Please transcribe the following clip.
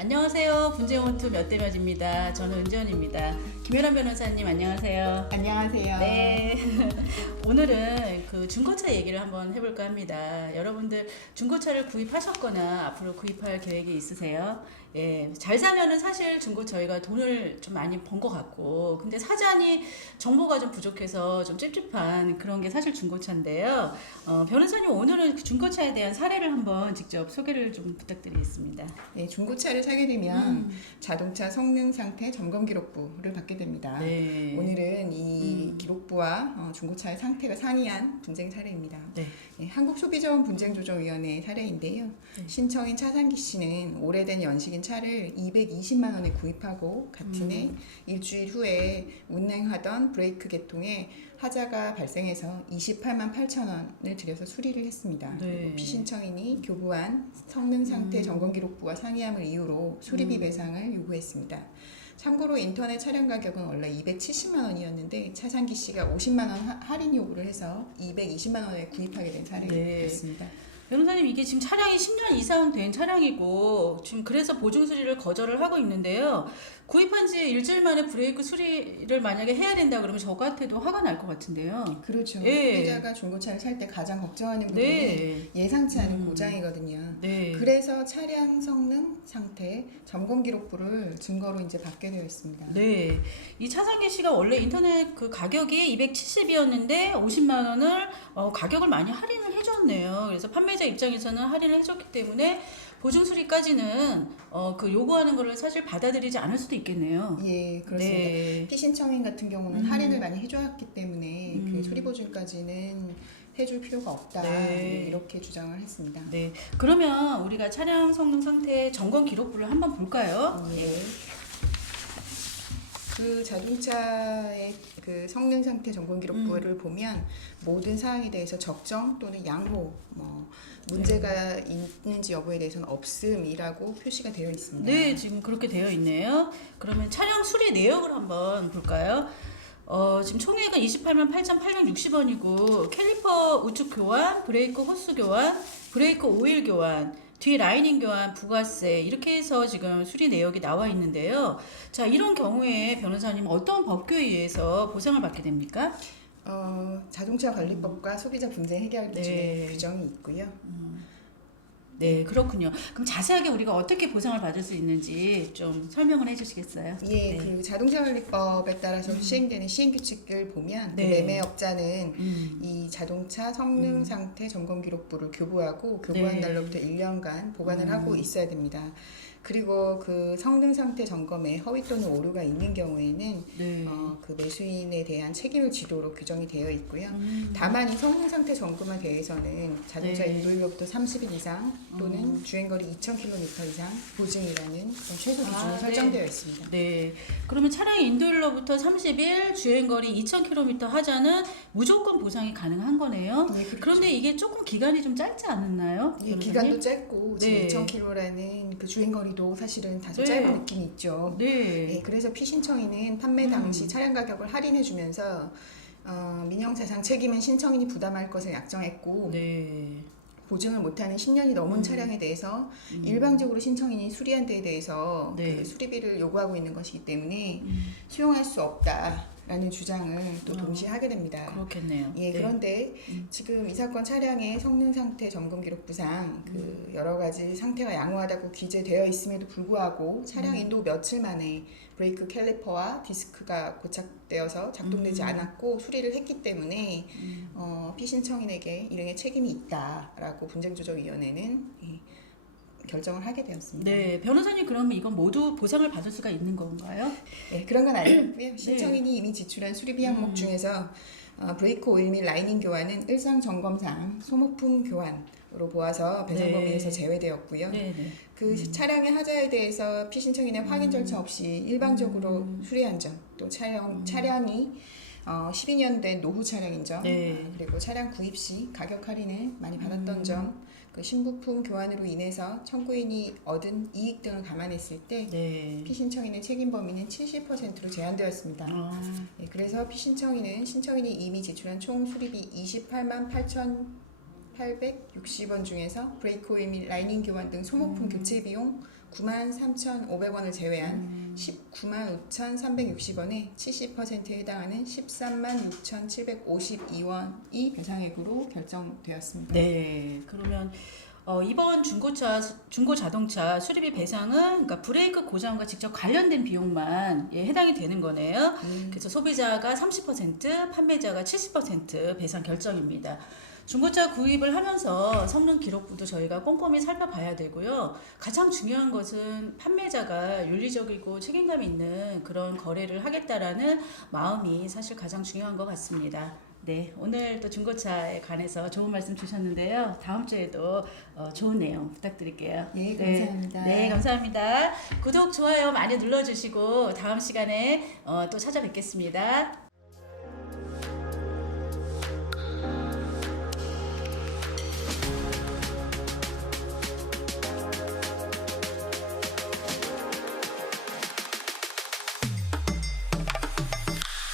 안녕하세요. 분쟁원투 몇 대 몇입니다. 저는 은지원입니다. 김혜란 변호사님 안녕하세요. 안녕하세요. 네. 오늘은 그 중고차 얘기를 한번 해볼까 합니다. 여러분들 중고차를 구입하셨거나 앞으로 구입할 계획이 있으세요? 예, 잘 사면은 사실 저희가 돈을 좀 많이 번 것 같고, 근데 사자니 정보가 좀 부족해서 좀 찝찝한 그런 게 사실 중고차인데요. 변호사님 오늘은 그 중고차에 대한 사례를 한번 직접 소개를 좀 부탁드리겠습니다. 네, 중고차를 사게 되면 자동차 성능 상태 점검 기록부를 받게 됩니다. 네. 오늘은 이 기록부와 중고차의 상태가 상이한 분쟁 사례입니다. 네. 네, 한국소비자원 분쟁조정위원회 사례인데요. 네. 신청인 차상기 씨는 오래된 연식인 차를 220만 원에 구입하고 같은 해 일주일 후에 운행하던 브레이크 계통에 하자가 발생해서 28만 8천 원을 들여서 수리를 했습니다. 네. 그리고 피신청인이 교부한 성능 상태 점검 기록부와 상이함을 이유로 수리비 배상을 요구했습니다. 참고로 인터넷 차량 가격은 원래 270만 원이었는데 차상기 씨가 50만 원 할인 요구를 해서 220만 원에 구입하게 된 사례였습니다. 변호사님 이게 지금 차량이 10년 이상 된 차량이고 지금 그래서 보증 수리를 거절을 하고 있는데요. 구입한 지 일주일 만에 브레이크 수리를 만약에 해야 된다 그러면 저 같아도 화가 날 것 같은데요. 그렇죠. 예. 소비자가 중고차를 살 때 가장 걱정하는 부분이 네. 예상치 않은 고장이거든요. 네. 그래서 차량 성능 상태 점검 기록부를 증거로 이제 받게 되어 있습니다. 네. 이 차상기 씨가 원래 인터넷 그 가격이 270이었는데 50만 원을 가격을 많이 할인을 해줬네요. 그래서 판매자 입장에서는 할인을 해줬기 때문에 보증 수리까지는 그 요구하는 거를 사실 받아들이지 않을 수도 있겠네요. 예, 그렇습니다. 네. 피신청인 같은 경우는 할인을 많이 해줘왔기 때문에 그 수리 보증까지는 해줄 필요가 없다. 네. 이렇게 주장을 했습니다. 네. 그러면 우리가 차량 성능 상태 점검 기록부를 한번 볼까요? 예. 그 자동차의 그 성능 상태 점검 기록부를 보면 모든 사항에 대해서 적정 또는 양호, 문제가 있는지 여부에 대해서는 없음이라고 표시가 되어 있습니다. 네, 지금 그렇게 되어 있네요. 그러면 차량 수리 내역을 한번 볼까요? 지금 총액은 28만 8,860원이고 캘리퍼 우측 교환, 브레이크 호스 교환, 브레이크 오일 교환, 뒤 라이닝 교환, 부가세 이렇게 해서 지금 수리 내역이 나와 있는데요. 자, 이런 경우에 변호사님 어떤 법규에 의해서 보상을 받게 됩니까? 자동차 관리법과 소비자 분쟁 해결 기준에 규정이 있고요. 네, 그렇군요. 그럼 자세하게 우리가 어떻게 보상을 받을 수 있는지 좀 설명을 해주시겠어요? 예, 네. 그 자동차 관리법에 따라서 시행되는 시행 규칙을 보면 네. 그 매매업자는 이 자동차 성능 상태 점검 기록부를 교부하고 교부한 네. 날로부터 1년간 보관을 하고 있어야 됩니다. 그리고 그 성능 상태 점검에 허위 또는 오류가 있는 경우에는 네. 그 매수인에 대한 책임을 지도록 규정이 되어 있고요. 다만 이 성능 상태 점검에 대해서는 자동차 네. 인도일로부터 30일 이상 또는 주행거리 2,000km 이상 보증이라는 그런 최소 기준이 설정되어 있습니다. 네. 그러면 차량 인도일로부터 30일, 주행거리 2,000km 하자는 무조건 보상이 가능한 거네요. 네, 그렇죠. 그런데 이게 조금 기간이 좀 짧지 않았나요? 예, 변호사님? 기간도 짧고 네. 2,000km라는 그 주행거리도 사실은 다소 네. 짧은 느낌이 있죠. 네. 예, 그래서 피신청인은 판매 당시 차량 가격을 할인해주면서 민형자산 책임은 신청인이 부담할 것을 약정했고 네. 보증을 못하는 10년이 넘은 차량에 대해서 일방적으로 신청인이 수리한 데에 대해서 네. 그 수리비를 요구하고 있는 것이기 때문에 수용할 수 없다라는 주장을 또 동시에 하게 됩니다. 그렇겠네요. 예, 네. 그런데 지금 이 사건 차량의 성능 상태 점검 기록부상 그 여러 가지 상태가 양호하다고 기재되어 있음에도 불구하고 차량 인도 며칠 만에 브레이크 캘리퍼와 디스크가 고착되어서 작동되지 않았고 수리를 했기 때문에 피신청인에게 일행의 책임이 있다라고 분쟁조정위원회는 결정을 하게 되었습니다. 네. 변호사님 그러면 이건 모두 보상을 받을 수가 있는 건가요? 네, 그런 건 아니고요. 신청인이 이미 지출한 수리비 항목 중에서 브레이크 오일 및 라이닝 교환은 일상 점검상 소모품 교환으로 보아서 배상 네. 범위에서 제외되었고요. 네. 네. 그 차량의 하자에 대해서 피신청인의 확인 절차 없이 일방적으로 수리한 점, 또 차량이 12년 된 노후 차량인 점, 네. 그리고 차량 구입 시 가격 할인을 많이 받았던 점, 그 신부품 교환으로 인해서 청구인이 얻은 이익 등을 감안했을 때 네. 피신청인의 책임 범위는 70%로 제한되었습니다. 네, 그래서 피신청인은 신청인이 이미 지출한 총 수리비 28만 8,860원 중에서 브레이크 오일 및 라이닝 교환 등 소모품 교체 비용 93,500원을 제외한 195,360원에 70%에 해당하는 136,752원이 배상액으로 결정되었습니다. 네, 그러면 이번 중고 자동차 수리비 배상은 그러니까 브레이크 고장과 직접 관련된 비용만 해당이 되는 거네요. 그래서 소비자가 30%, 판매자가 70% 배상 결정입니다. 중고차 구입을 하면서 성능 기록부도 저희가 꼼꼼히 살펴봐야 되고요. 가장 중요한 것은 판매자가 윤리적이고 책임감 있는 그런 거래를 하겠다라는 마음이 사실 가장 중요한 것 같습니다. 네, 오늘 또 중고차에 관해서 좋은 말씀 주셨는데요. 다음 주에도 좋은 내용 부탁드릴게요. 네, 감사합니다. 네, 감사합니다. 구독, 좋아요 많이 눌러주시고 다음 시간에 또 찾아뵙겠습니다.